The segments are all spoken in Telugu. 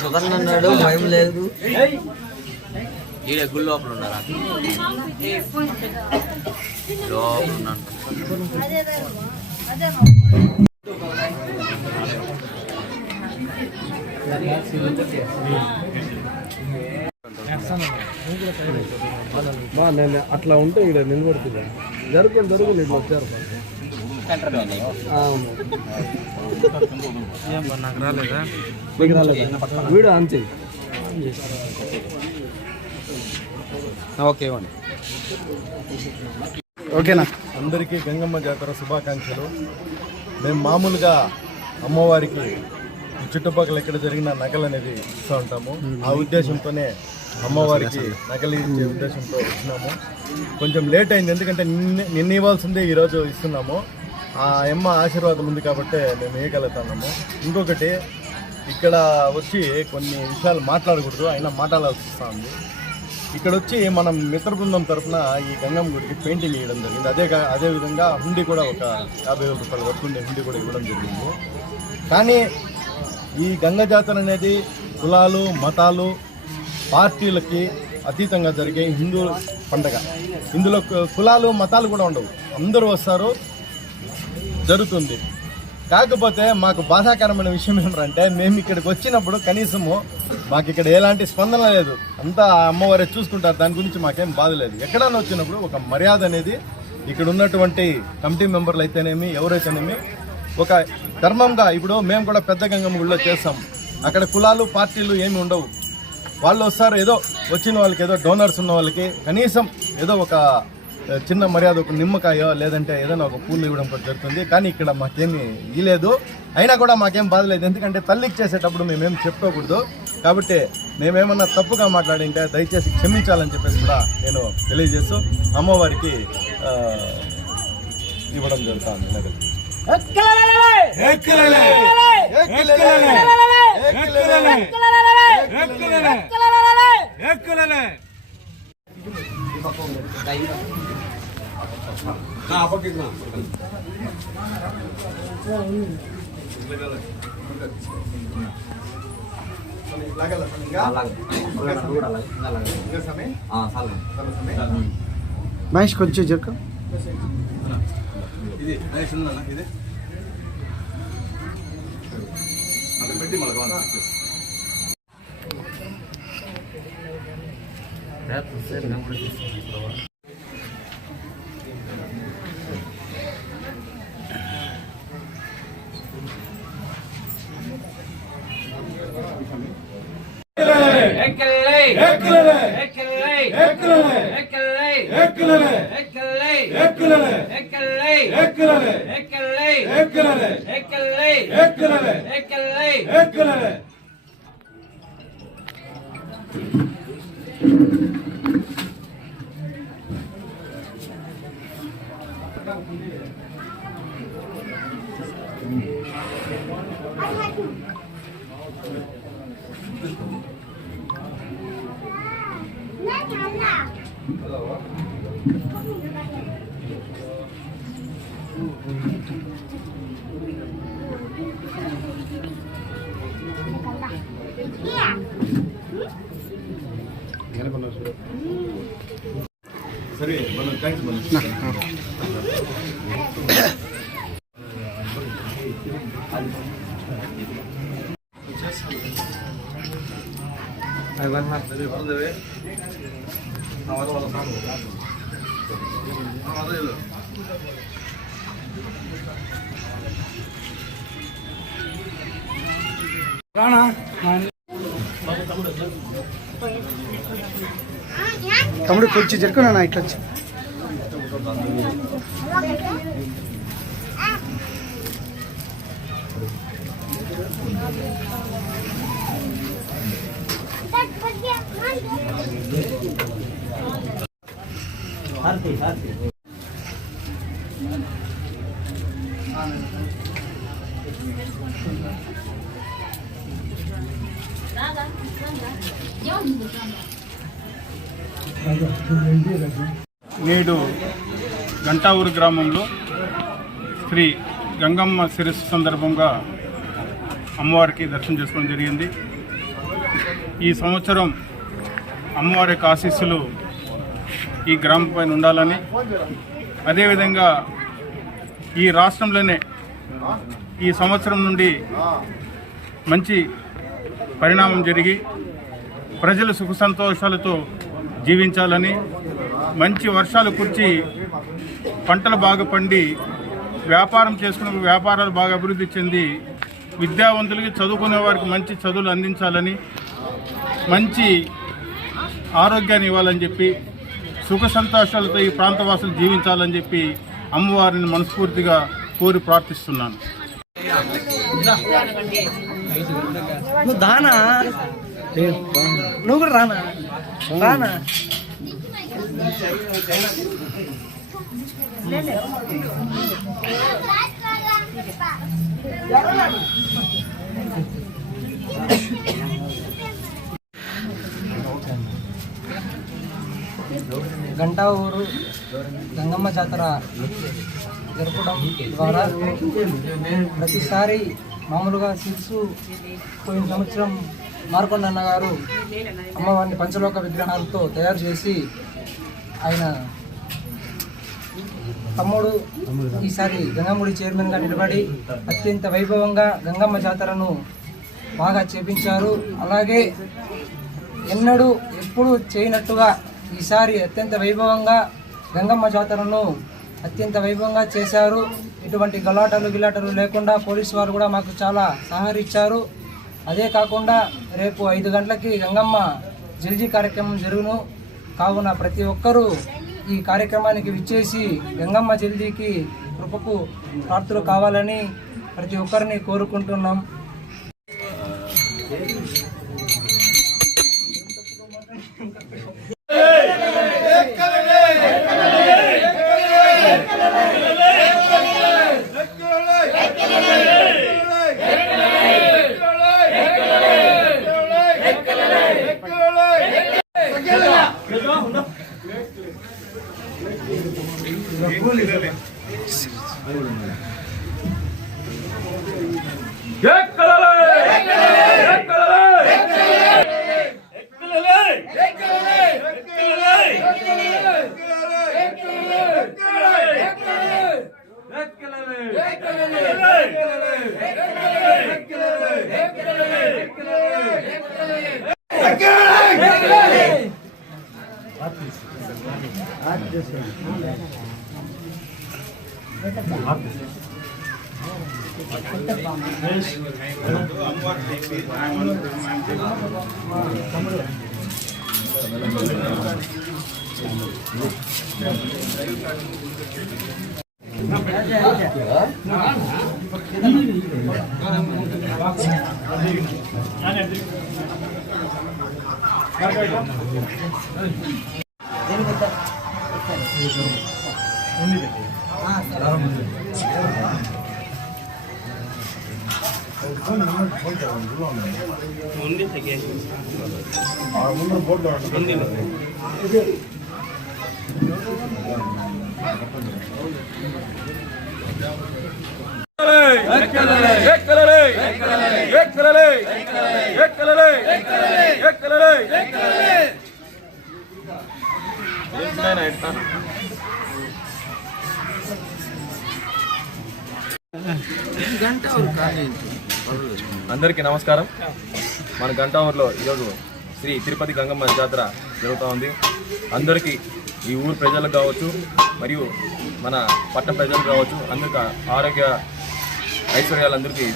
సుధన్ అన్నాడు భయం లేదు. ఈడ గుడి లోపల ఉన్నారా? లోపల ఉన్నాను. నేను అట్లా ఉంటే ఇక్కడ నిలబడుతుంది. జరుపుని నేను వచ్చారు. నాకు రాలేదా? మీకు రాలేదా? వీడియో ఆన్ చేయి. ఓకే ఓకేనా? అందరికీ గంగమ్మ జాతర శుభాకాంక్షలు. మేము మామూలుగా అమ్మవారికి చుట్టుపక్కల ఎక్కడ జరిగిన నగలు అనేది ఇస్తూ ఉంటాము. ఆ ఉద్దేశంతోనే అమ్మవారికి నగలు ఇచ్చే ఉద్దేశంతో వచ్చినాము. కొంచెం లేట్ అయింది, ఎందుకంటే నిన్న ఇవ్వాల్సిందే ఈరోజు ఇస్తున్నాము. ఆ అమ్మ ఆశీర్వాదం ఉంది కాబట్టి మేము వేయగలుగుతున్నాము. ఇంకొకటి, ఇక్కడ వచ్చి కొన్ని విషయాలు మాట్లాడకూడదు, అయినా మాట్లాడాల్సి వస్తూ ఉంది. ఇక్కడ వచ్చి మనం మిత్ర బృందం తరఫున ఈ గంగమ్మ గుడికి పెయింటింగ్ వేయడం జరిగింది. అదేవిధంగా హుండీ కూడా ఒక 50,000 రూపాయల వరకు ఉండే హుండీ కూడా ఇవ్వడం జరిగింది. కానీ ఈ గంగ జాతర అనేది కులాలు మతాలు పార్టీలకి అతీతంగా జరిగే హిందూ పండగ. ఇందులో కులాలు మతాలు కూడా ఉండవు, అందరూ వస్తారు, జరుగుతుంది. కాకపోతే మాకు బాధాకరమైన విషయం ఏమిటంటే, మేము ఇక్కడికి వచ్చినప్పుడు కనీసము మాకు ఇక్కడ ఎలాంటి స్పందన లేదు. అంతా అమ్మవారే చూసుకుంటారు, దాని గురించి మాకేం బాధ లేదు. ఎక్కడన్నా వచ్చినప్పుడు ఒక మర్యాద అనేది ఇక్కడ ఉన్నటువంటి కమిటీ మెంబర్లు అయితేనేమి ఎవరైతేనేమి ఒక ధర్మంగా, ఇప్పుడు మేము కూడా పెద్ద గంగమ్మ గుడిలో చేస్తాం. అక్కడ కులాలు పార్టీలు ఏమి ఉండవు. వాళ్ళు వస్తారు, ఏదో వచ్చిన వాళ్ళకి, ఏదో డోనర్స్ ఉన్న వాళ్ళకి కనీసం ఏదో ఒక చిన్న మర్యాద, ఒక నిమ్మకాయో లేదంటే ఏదైనా ఒక పూలు ఇవ్వడం కూడా జరుగుతుంది. కానీ ఇక్కడ మాకేమీ ఇలేదు, అయినా కూడా మాకేం బాధ లేదు. ఎందుకంటే తల్లికి చేసేటప్పుడు మేమేం చెప్పుకోకూడదు. కాబట్టి మేమేమన్నా తప్పుగా మాట్లాడింటే దయచేసి క్షమించాలని చెప్పేసి కూడా నేను తెలియజేస్తూ అమ్మవారికి ఇవ్వడం జరుగుతుంది. మహేష్ కొంచెం చెక్క ఇది ఇది పెట్టి మళ్ళీ సరే మనం థ్యాంక్స్ మనం తమ్ముడు కొంచెం జరుకున్నా ఇట్లా వచ్చి నేడు గంటావూరు గ్రామంలో శ్రీ గంగమ్మ శిరస్సు సందర్భంగా అమ్మవారికి దర్శనం చేసుకోవడం జరిగింది. ఈ సంవత్సరం అమ్మవారి యొక్క ఆశీస్సులు ఈ గ్రామం పైన ఉండాలని, అదేవిధంగా ఈ రాష్ట్రంలోనే ఈ సంవత్సరం నుండి మంచి పరిణామం జరిగి ప్రజలు సుఖ సంతోషాలతో జీవించాలని, మంచి వర్షాలు కురిచి పంటలు బాగా పండి వ్యాపారం చేసుకునే వ్యాపారాలు బాగా అభివృద్ధి చెంది విద్యావంతులకి చదువుకునే వారికి మంచి చదువులు అందించాలని, మంచి ఆరోగ్యాన్ని ఇవ్వాలని చెప్పి సుఖ సంతోషాలతో ఈ ప్రాంతవాసులు జీవించాలని చెప్పి అమ్మవారిని మనస్ఫూర్తిగా కోరి ప్రార్థిస్తున్నాను. నువ్వు దానా నువ్వు కూడా రానా రానా గంటావూరు గంగమ్మ జాతర జరపడం ద్వారా ప్రతిసారి మామూలుగా శిరస్సు పోయిన సంవత్సరం మార్కొండన్న గారు అమ్మవారిని పంచలోక విగ్రహాలతో తయారు చేసి ఆయన తమ్ముడు ఈసారి గంగమ్ముడి చైర్మన్గా నిలబడి అత్యంత వైభవంగా గంగమ్మ జాతరను బాగా చేపించారు. అలాగే ఎన్నడూ ఎప్పుడు చేయనట్టుగా ఈసారి అత్యంత వైభవంగా గంగమ్మ జాతరను అత్యంత వైభవంగా చేశారు. ఎటువంటి గలాటలు లేకుండా పోలీసు వారు కూడా మాకు చాలా సహకరించారు. అదే కాకుండా రేపు 5 గంటలకి గంగమ్మ జల్జీ కార్యక్రమం జరుగును. కావున ప్రతి ఒక్కరూ ఈ కార్యక్రమానికి విచ్చేసి గంగమ్మ జల్జీకి కృపకు ప్రార్థనలు కావాలని ప్రతి ఒక్కరిని కోరుకుంటున్నాం. అందరికీ నమస్కారం. మన గంటావూరులో ఈరోజు శ్రీ తిరుపతి గంగమ్మ జాతర జరుగుతూ ఉంది. అందరికీ ఈ ఊరు ప్రజలకు కావచ్చు, మరియు మన పట్టణ ప్రజలకు కావచ్చు, అందరికీ ఆరోగ్య ఐశ్వర్యాలందరికీ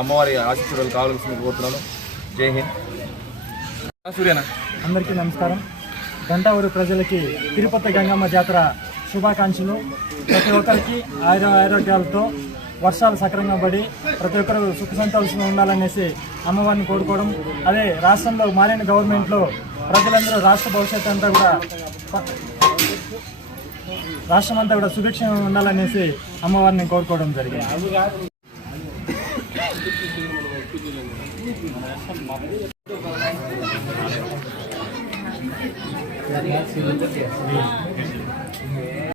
అమ్మవారి ఆశీస్సులు కావాల్సింది కోరుతున్నాను. జై హింద్. సూర్యన అందరికీ నమస్కారం. గంటావూరు ప్రజలకి తిరుపతి గంగమ్మ జాతర శుభాకాంక్షలు. ప్రతి ఒక్కరికి ఆరోగ్యాలతో వర్షాలు సక్రమంగా పడి ప్రతి ఒక్కరు సుఖ సంతోషంగా ఉండాలనేసి అమ్మవారిని కోరుకోవడం. అదే రాష్ట్రంలో మారిన గవర్నమెంట్లో ప్రజలందరూ రాష్ట్ర భవిష్యత్తు అంతా కూడా రాష్ట్రం అంతా కూడా సుభిక్షంగా ఉండాలనేసి అమ్మవారిని కోరుకోవడం జరిగింది.